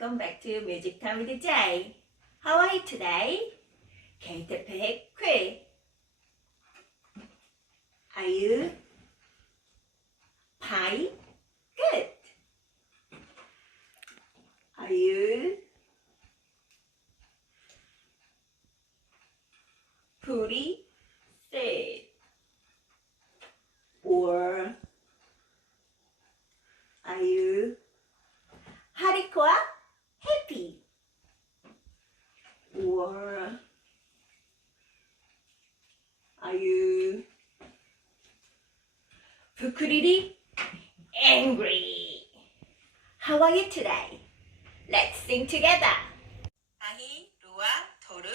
welcome back to Music Time with Jay. How are you today? Kate Pekwe. Are you fine? Good. Are you pretty sad? Or are you hardcore happy? Or are you fukuriri angry? How are you today? Let's sing together. 아히, 루아, 토르,